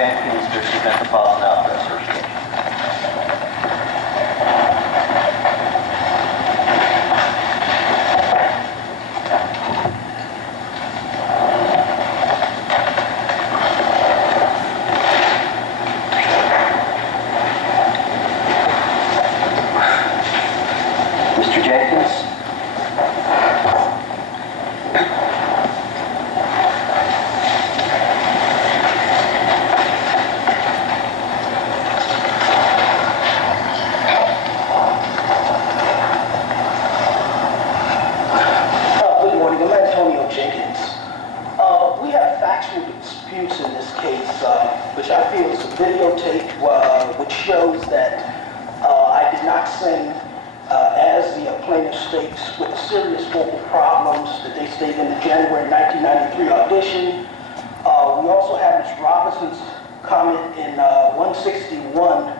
Jenkins versus Metropolitan Opera Association. Mr. Jenkins. Tony Jenkins. We have factual disputes in this case, which I feel is a videotape which shows that I did not sing as the plaintiff states with serious vocal problems that they stated in the January 1993 audition. We also have Ms. Robinson's comment in 161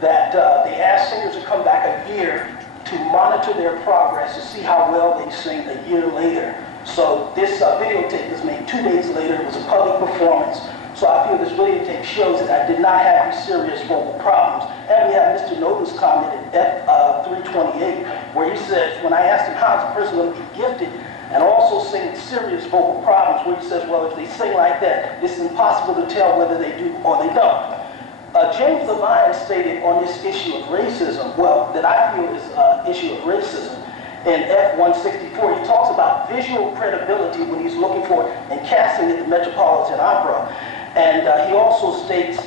that they asked singers to come back a year to monitor their progress to see how well they sing a year later. So this videotape was made 2 days later. It was a public performance. So I feel this videotape shows that I did not have these serious vocal problems. And we have Mr. Noda's comment in F328, where he says, when I asked him how is a person going to be gifted and also sing serious vocal problems, where he says, well, if they sing like that, it's impossible to tell whether they do or they don't. James Levine stated on this issue of racism, well, that I feel is an issue of racism, in F164, he talks about visual credibility when he's looking for and casting at the Metropolitan Opera. And he also states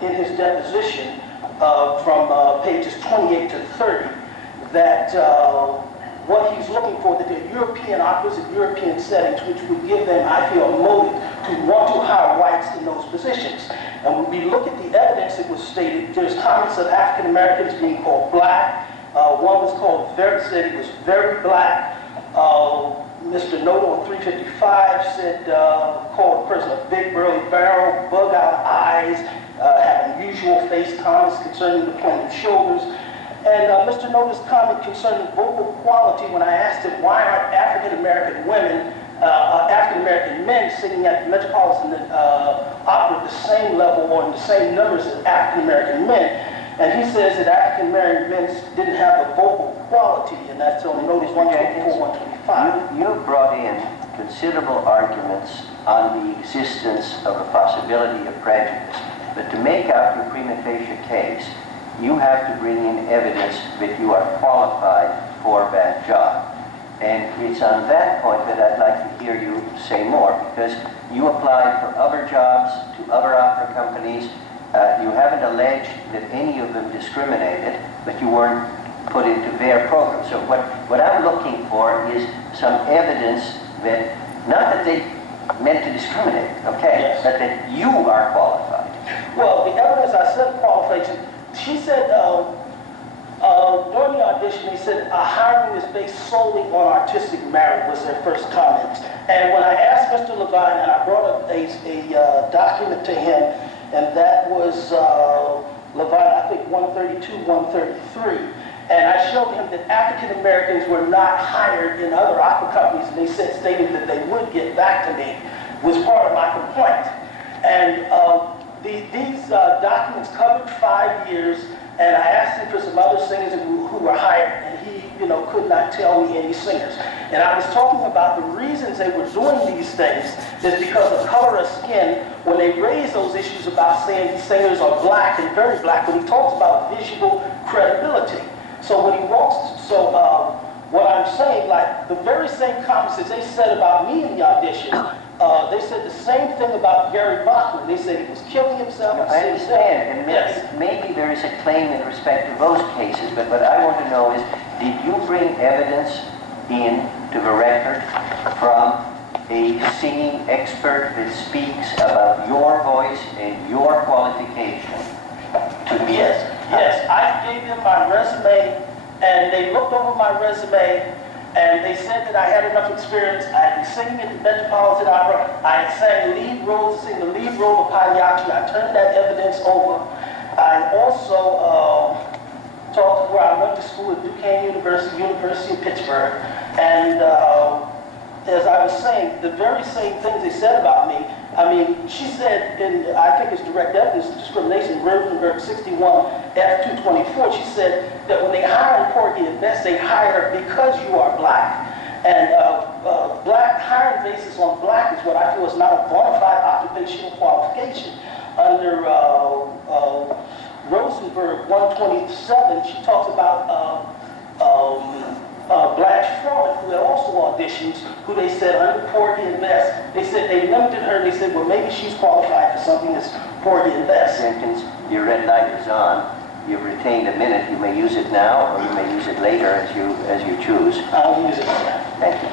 in his deposition from pages 28 to 30 that what he's looking for, that they're European operas and European settings, which would give them, I feel, a motive to want to hire whites in those positions. And when we look at the evidence that was stated, there's comments of African Americans being called black. One was called, said he was very black. Mr. Noda on 355 said, called a person a big burly barrel, bug-out eyes, had unusual face comments concerning the plaintiff's shoulders. And Mr. Noda's comment concerning vocal quality, when I asked him why aren't African-American women, African-American men singing at the Metropolitan Opera at the same level or in the same numbers as African-American men. And he says that African-American men didn't have the vocal quality, and that's on Notice 124, 125. You brought in considerable arguments on the existence of a possibility of prejudice. But to make out your prima facie case, you have to bring in evidence that you are qualified for that job. And it's on that point that I'd like to hear you say more, because you applied for other jobs to other opera companies. You haven't alleged that any of them discriminated, but you weren't put into their program. So what I'm looking for is some evidence that, not that they meant to discriminate, okay, yes, but that you are qualified. Well, the evidence I said qualification, she said, during the audition, they said, hiring is based solely on artistic merit was their first comment. And when I asked Mr. Levine, and I brought up a document to him, and that was Levine, I think 132, 133. And I showed him that African Americans were not hired in other opera companies, and they stated that they would get back to me, was part of my complaint. And these documents covered 5 years, and I asked him for some other singers who were hired, and he, could not tell me any singers. And I was talking about the reasons they were doing these things is because of color of skin. When they raised those issues about saying these singers are black and very black, when he talks about visual credibility. So when he walks, what I'm saying, like the very same comments that they said about me in the audition, they said the same thing about Gary Bachman. They said he was killing himself. No, I understand, and maybe there is a claim in respect to those cases, but what I want to know is, did you bring evidence into the record from a singing expert that speaks about your voice and your qualification to be? Yes, I gave them my resume, and they looked over my resume, and they said that I had enough experience. I had been singing at the Metropolitan Opera. I had sang lead roles, sing the lead role of Pagliacci. I turned that evidence over. I also talked where I went to school at Duquesne University, University of Pittsburgh, and as I was saying, the very same things they said about me, I mean, she said, and I think it's direct evidence of discrimination, Rosenberg 61 F224, she said that when they hire in Porgy and Bess, they hire because you are black. And black hiring basis on black is what I feel is not a bona fide occupational qualification. Under Rosenberg 127, she talks about Blanche Fraud, who had also auditions, who they said under Porgy and Bess, they said they limited her, they said, well, maybe she's qualified for something that's Porgy and Bess. Jenkins, your red light is on. You've retained a minute. You may use it now, or you may use it later as you choose. I'll use it now. Thank you.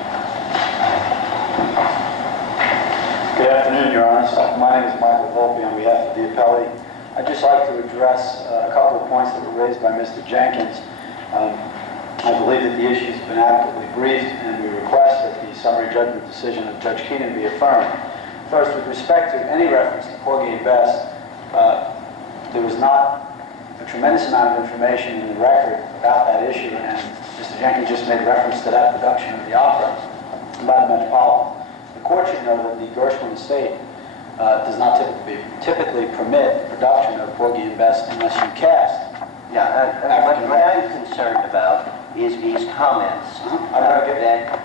Good afternoon, Your Honor. My name is Michael Volpe on behalf of the appellee. I'd just like to address a couple of points that were raised by Mr. Jenkins. I believe that the issue has been adequately briefed, and we request that the summary judgment decision of Judge Keenan be affirmed. First, with respect to any reference to Porgy and Bess, there was not a tremendous amount of information in the record about that issue, and Mr. Jenkins just made reference to that production of the opera by the Metropolitan. The court should know that the Gershwin estate does not typically permit the production of Porgy and Bess unless you cast. Yeah, what I'm concerned about is these comments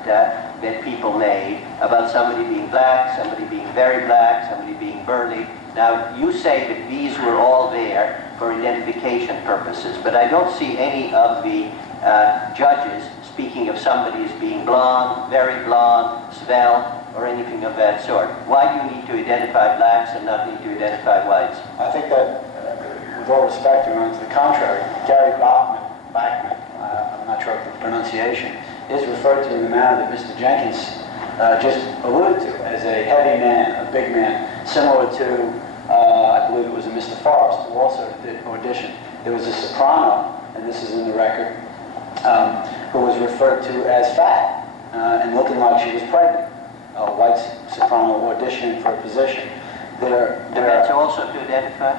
that people made about somebody being black, somebody being very black, somebody being burly. Now, you say that these were all there for identification purposes, but I don't see any of the judges speaking of somebody as being blonde, very blonde, svelte, or anything of that sort. Why do you need to identify blacks and not need to identify whites? I think that, with all respect, Your Honor, to the contrary, Gary Bachman, I'm not sure of the pronunciation, is referred to in the manner that Mr. Jenkins just alluded to, as a heavy man, a big man, similar to, I believe it was a Mr. Forrest, who also did audition. There was a soprano, and this is in the record, who was referred to as fat and looking like she was pregnant. A white soprano auditioning for a position. That's also to identify?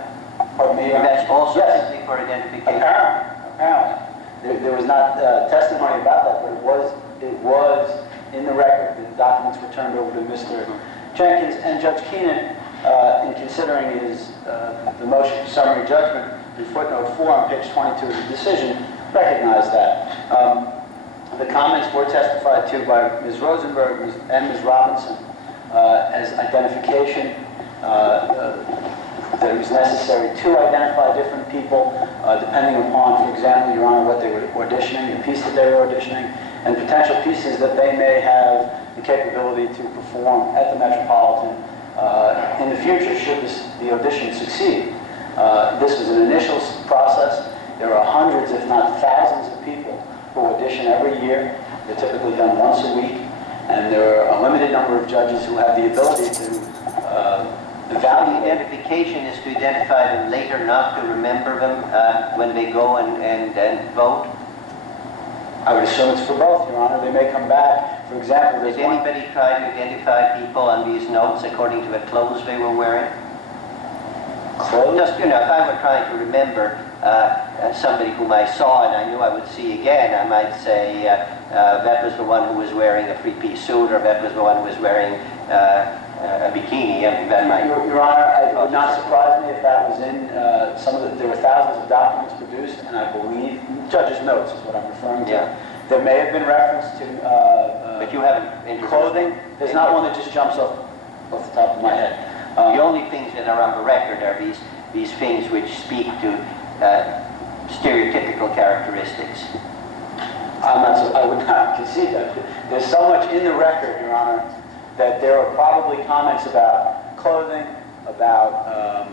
Pardon me? That's also yes. simply for identification? Apparently. There was not testimony about that, but it was in the record. The documents were turned over to Mr. Jenkins, and Judge Keenan, in considering the motion for summary judgment, in footnote 4 on page 22 of the decision, recognized that. The comments were testified to by Ms. Rosenberg and Ms. Robinson as identification that it was necessary to identify different people depending upon, for example, Your Honor, what they were auditioning, the piece that they were auditioning, and potential pieces that they may have the capability to perform at the Metropolitan in the future should the audition succeed. This was an initial process. There are hundreds, if not thousands, of people who audition every year. They're typically done once a week, and there are a limited number of judges who have the ability to evaluate. The identification is to identify them later, not to remember them when they go and vote? I would assume it's for both, Your Honor. They may come back. For example, Did anybody try to identify people on these notes according to the clothes they were wearing? Clothes? Just, if I were trying to remember somebody whom I saw and I knew I would see again, I might say that was the one who was wearing a three-piece suit, or that was the one who was wearing a bikini. I mean, that might... Your Honor, it would not surprise me if that was in there were thousands of documents produced, and I believe, judge's notes is what I'm referring to. Yeah. There may have been reference to but you haven't clothing. There's not one that just jumps off the top of my head. The only things that are on the record are these things which speak to stereotypical characteristics. I would not concede that. There's so much in the record, Your Honor, that there are probably comments about clothing, about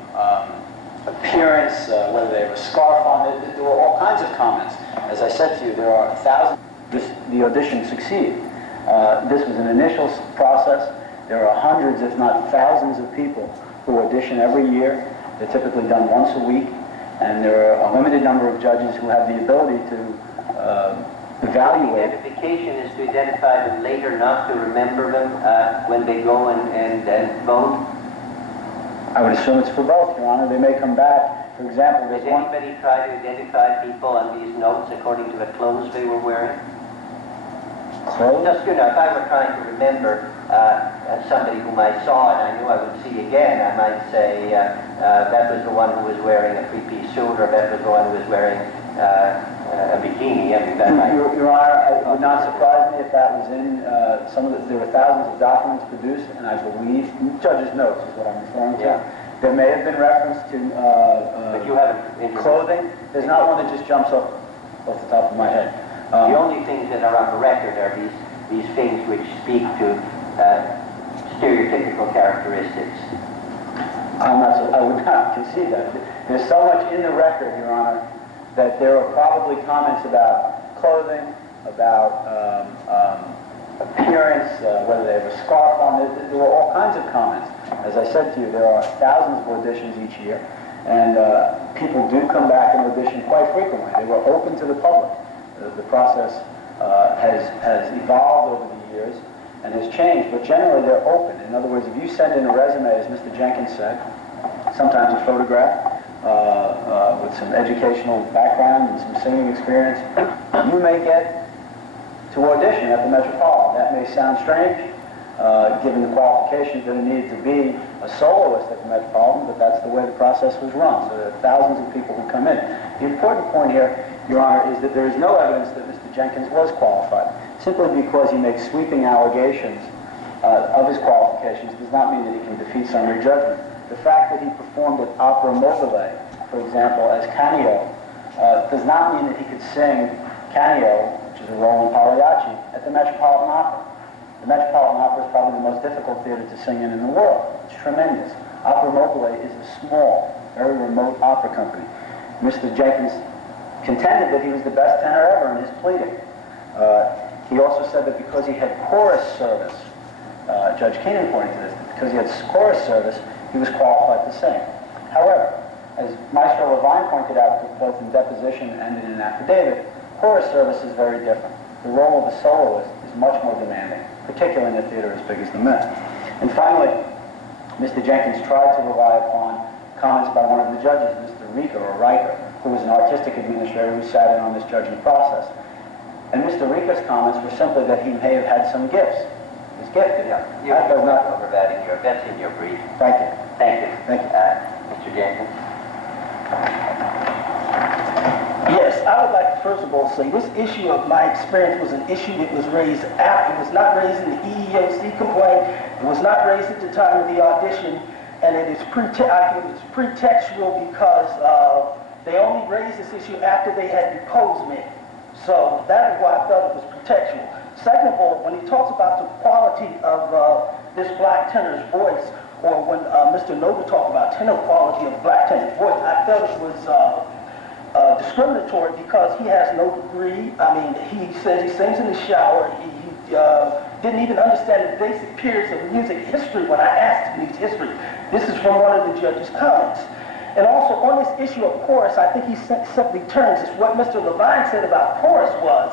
appearance, whether they have a scarf on. There were all kinds of comments. As I said to you, there are thousands. The audition succeeded. This was an initial process. There are hundreds, if not thousands, of people who audition every year. They're typically done once a week, and there are a limited number of judges who have the ability to evaluate. Identification is to identify them later, not to remember them when they go and vote? I would assume it's for both, Your Honor. They may come back. For example, Did anybody try to identify people on these notes according to the clothes they were wearing? Clothes? Just, if I were trying to remember somebody whom I saw and I knew I would see again, I might say that was the one who was wearing a three-piece suit, or that was the one who was wearing a bikini. I mean, that might... Your Honor, it would not surprise me if that was in some of the... There were thousands of documents produced, and I believe, judge's notes is what I'm referring to. Yeah. There may have been reference to But you haven't... clothing. There's not one that just jumps off the top of my head. The only things that are on the record are these things which speak to stereotypical characteristics. I would not concede that. There's so much in the record, Your Honor, that there are probably comments about clothing, about appearance, whether they have a scarf on. There were all kinds of comments. As I said to you, there are thousands of auditions each year, and people do come back and audition quite frequently. They were open to the public. The process has evolved over the years and has changed, but generally they're open. In other words, if you send in a resume, as Mr. Jenkins said, sometimes a photograph with some educational background and some singing experience, you may get to audition at the Metropolitan. That may sound strange, given the qualifications that are needed to be a soloist at the Metropolitan, but that's the way the process was run. So there are thousands of people who come in. The important point here, Your Honor, is that there is no evidence that Mr. Jenkins was qualified. Simply because he makes sweeping allegations of his qualifications does not mean that he can defeat summary judgment. The fact that he performed at Opera Mobile, for example, as Canio, does not mean that he could sing Canio, which is a role in Pagliacci, at the Metropolitan Opera. The Metropolitan Opera is probably the most difficult theater to sing in the world. It's tremendous. Opera Mobile is a small, very remote opera company. Mr. Jenkins contended that he was the best tenor ever in his pleading. He also said that because he had chorus service, Judge Keenan pointed to this, because he had chorus service, he was qualified to sing. However, as Maestro Levine pointed out both in deposition and in an affidavit, chorus service is very different. The role of a soloist is much more demanding, particularly in a theater as big as the Met. And finally, Mr. Jenkins tried to rely upon comments by one of the judges, Mr. Riker, who was an artistic administrator who sat in on this judging process. And Mr. Riker's comments were simply that he may have had some gifts. He's gifted. Yeah, you're not over that in your, that's in your brief. Thank you. Thank you. Thank you. Mr. Jenkins. Yes, I would like to first of all say this issue of my experience was an issue that was raised after. It was not raised in the EEOC complaint. It was not raised at the time of the audition, and it is pretextual because they only raised this issue after they had deposed me. So that is why I felt it was pretextual. Second of all, when he talks about the quality of this black tenor's voice, or when Mr. Noble talked about tenor quality of black tenor's voice, I felt it was discriminatory because he has no degree. I mean, he says he sings in the shower. He didn't even understand the basic periods of music history when I asked him his history. This is from one of the judge's comments. And also on this issue of chorus, I think he simply turns. It's what Mr. Levine said about chorus was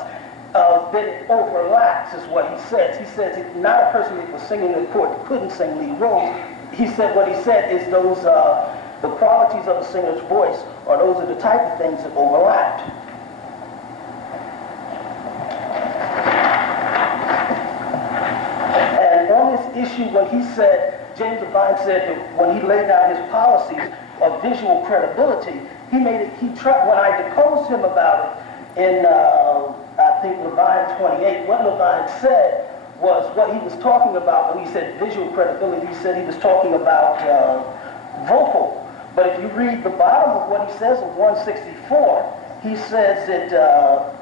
that it overlaps, is what he says. He says it's not a person that was singing in the court that couldn't sing lead roles. He said what he said is those the qualities of a singer's voice, or those are the type of things that overlapped. And on this issue, when he said, James Levine said that when he laid out his policies of visual credibility, he made it, when I deposed him about it in, I think, Levine 28, what Levine said was what he was talking about when he said visual credibility. He said he was talking about vocal. But if you read the bottom of what he says of 164, he says that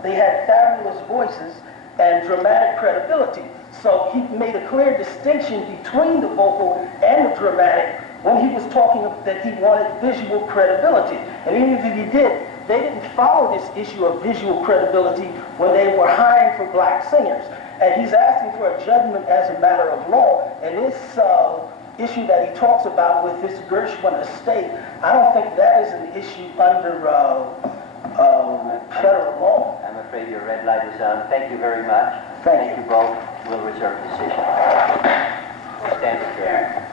they had fabulous voices and dramatic credibility. So he made a clear distinction between the vocal and the dramatic when he was talking that he wanted visual credibility. And even if he did, they didn't follow this issue of visual credibility when they were hiring for black singers. And he's asking for a judgment as a matter of law. And this issue that he talks about with this Gershwin estate, I don't think that is an issue under federal law. I'm afraid your red light is on. Thank you very much. Thank you both. We'll reserve decision. Stand adjourned.